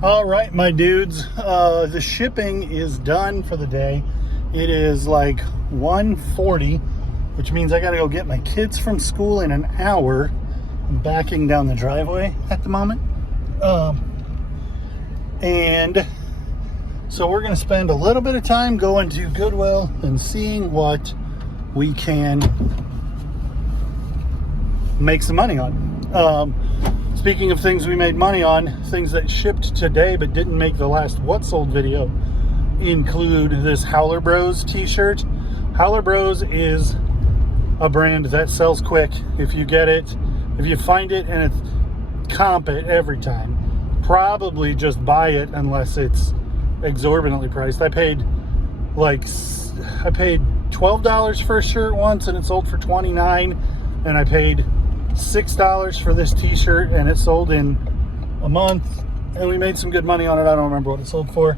All right, my dudes, the shipping is done for the day. It is like 1:40, which means I gotta go get my kids from school in an hour. I'm backing down the driveway at the moment. And so we're gonna spend a little bit of time going to Goodwill and seeing what we can make some money on. Speaking of things we made money on, things that shipped today but didn't make the last What Sold video include this Howler Bros t-shirt. Howler Bros is a brand that sells quick. If you get it, if you find it and it's comp it every time, probably just buy it unless it's exorbitantly priced. I paid $12 for a shirt once and it sold for $29, and I paid $6 for this t-shirt and it sold in a month, and we made some good money on it. I don't remember what it sold for.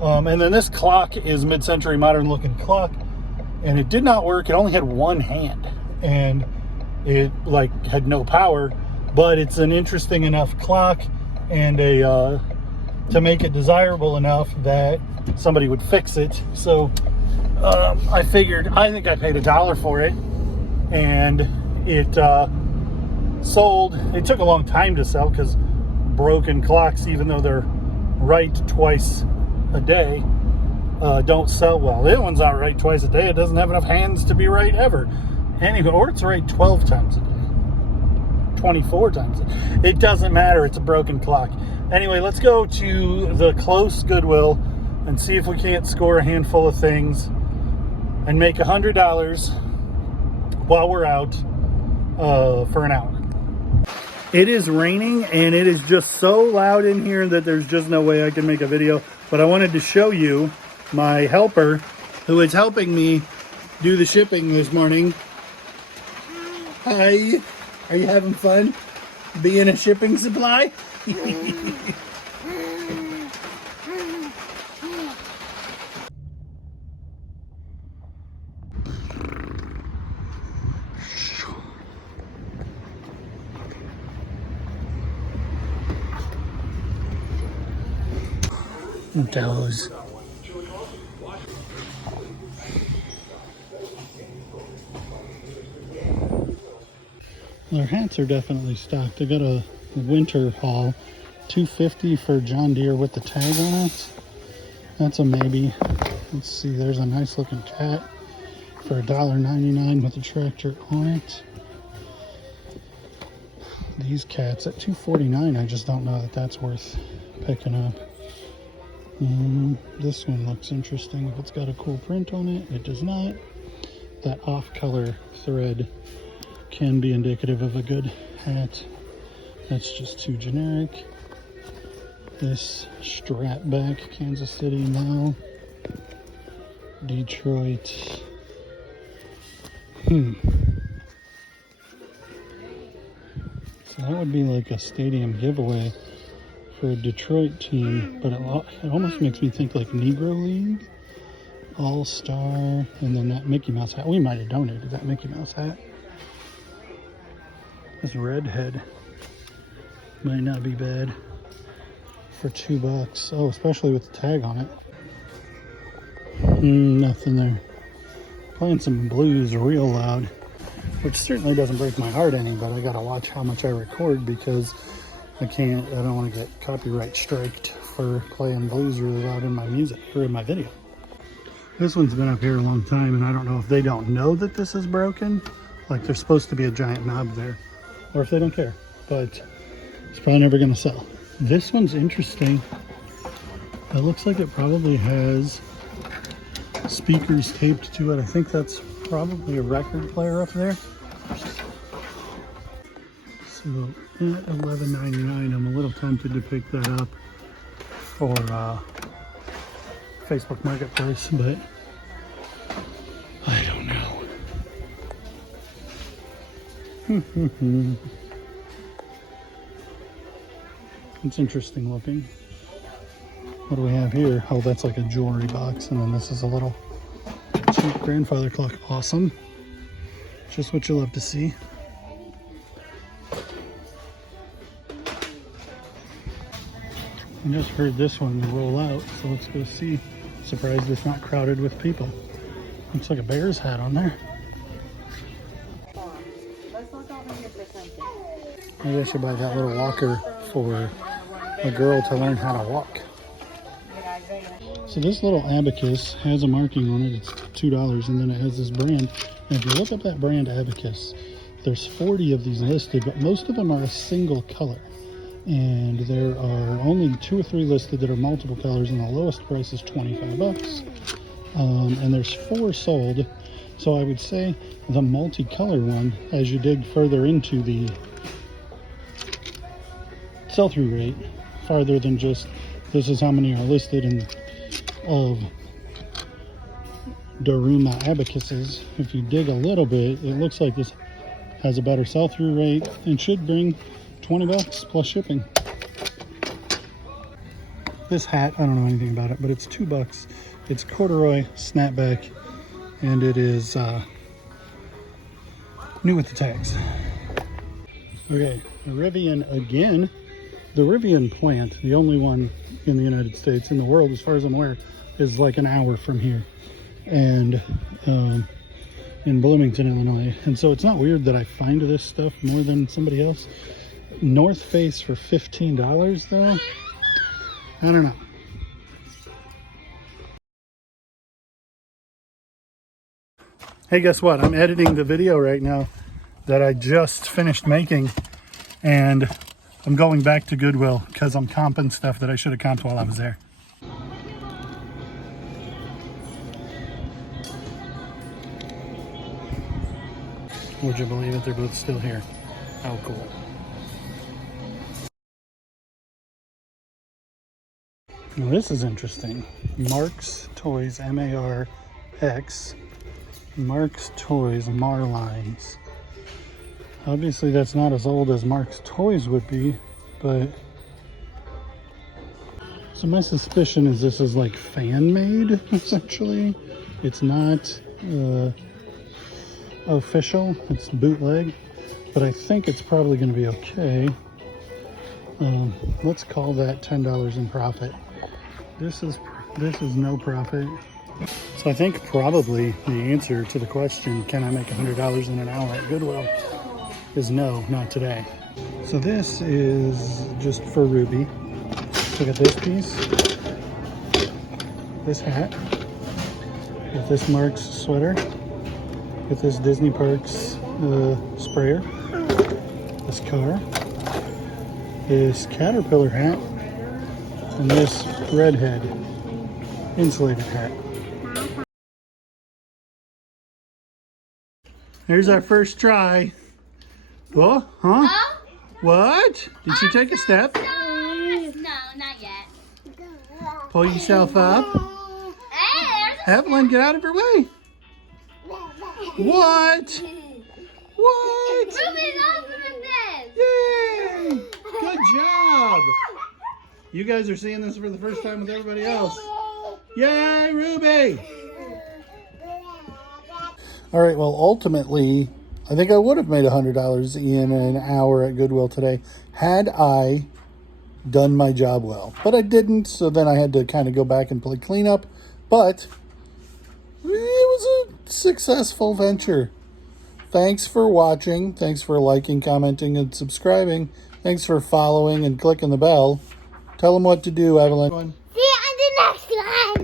And then this clock is mid-century modern looking clock, and it did not work. It only had one hand and it had no power, but it's an interesting enough clock and to make it desirable enough that somebody would fix it. So I think I paid $1 for it, and it sold. It took a long time to sell because broken clocks, even though they're right twice a day, don't sell well. The other one's not right twice a day. It doesn't have enough hands to be right ever. Anyway, or it's right 12 times a day, 24 times a day. It doesn't matter. It's a broken clock. Anyway, let's go to the close Goodwill and see if we can't score a handful of things and make $100 while we're out for an hour. It is raining and it is just so loud in here that there's just no way I can make a video. But I wanted to show you my helper who is helping me do the shipping this morning. Hi. Are you having fun being a shipping supply? Those. Their hats are definitely stocked. I got a winter haul, $250 for John Deere with the tag on it. That's a maybe. Let's see, there's a nice looking cat for $1.99 with a tractor on it. These cats at $2.49, I just don't know that that's worth picking up. This one looks interesting. If it's got a cool print on it, it does not. That off-color thread can be indicative of a good hat. That's just too generic. This strap back, Kansas City now. Detroit. So that would be like a stadium giveaway for a Detroit team, but it almost makes me think like Negro League, All-Star, and then that Mickey Mouse hat. We might have donated that Mickey Mouse hat. This red head might not be bad for $2. Oh, especially with the tag on it. Nothing there. Playing some blues real loud, which certainly doesn't break my heart any, but I gotta watch how much I record because I don't want to get copyright striked for playing blues really loud in my music or in my video. This one's been up here a long time, and I don't know if they don't know that this is broken. Like there's supposed to be a giant knob there, or if they don't care, but it's probably never going to sell. This one's interesting. It looks like it probably has speakers taped to it. I think that's probably a record player up there. So at $11.99, I'm a little tempted to pick that up for Facebook Marketplace, but I don't know. It's interesting looking. What do we have here? Oh, that's like a jewelry box, and then this is a little cheap grandfather clock. Awesome. Just what you love to see. I just heard this one roll out, so let's go see. Surprised it's not crowded with people. Looks like a bear's hat on there. Maybe I should buy that little walker for a girl to learn how to walk. So this little abacus has a marking on it. It's $2, and then it has this brand. And if you look up that brand abacus, there's 40 of these listed, but most of them are a single color. And there are only 2 or 3 listed that are multiple colors, and the lowest price is 25 bucks. And there's 4 sold. So I would say the multicolor one, as you dig further into the sell-through rate, farther than just this is how many are listed and of Daruma abacuses. If you dig a little bit, it looks like this has a better sell-through rate and should bring 20 bucks plus shipping. This hat, I don't know anything about it, but it's $2. It's corduroy snapback, and it is new with the tags. Okay, Rivian again. The Rivian plant, the only one in the United States, in the world as far as I'm aware, is like an hour from here, and in Bloomington, Illinois. And so it's not weird that I find this stuff more than somebody else. North Face for $15 though, I don't know. Hey, guess what? I'm editing the video right now that I just finished making, and I'm going back to Goodwill because I'm comping stuff that I should have comped while I was there. Would you believe it? They're both still here. How cool. Now this is interesting. Mark's Toys, M-A-R-X. Mark's Toys, Marlines. Obviously that's not as old as Mark's Toys would be, but... So my suspicion is this is like fan-made, essentially. It's not official, it's bootleg, but I think it's probably going to be okay. Let's call that $10 in profit. This is no profit. So I think probably the answer to the question, can I make $100 in an hour at Goodwill, is no, not today. So this is just for Ruby. Look at this piece, this hat, with this Mark's sweater, with this Disney Parks sprayer, this car, this Caterpillar hat, and this redhead insulated hat. There's our first try. Oh, huh? Oh? What? Did she take a step? No, not yet. Pull yourself up. Hey, Evelyn, get out of her way. What? What? Ruby's awesome at this. Yay! Good job. You guys are seeing this for the first time with everybody else. Yay, Ruby! All right, well, ultimately, I think I would have made $100 in an hour at Goodwill today had I done my job well. But I didn't, so then I had to kind of go back and play cleanup. But it was a successful venture. Thanks for watching. Thanks for liking, commenting, and subscribing. Thanks for following and clicking the bell. Tell them what to do, Evelyn. See you on the next one.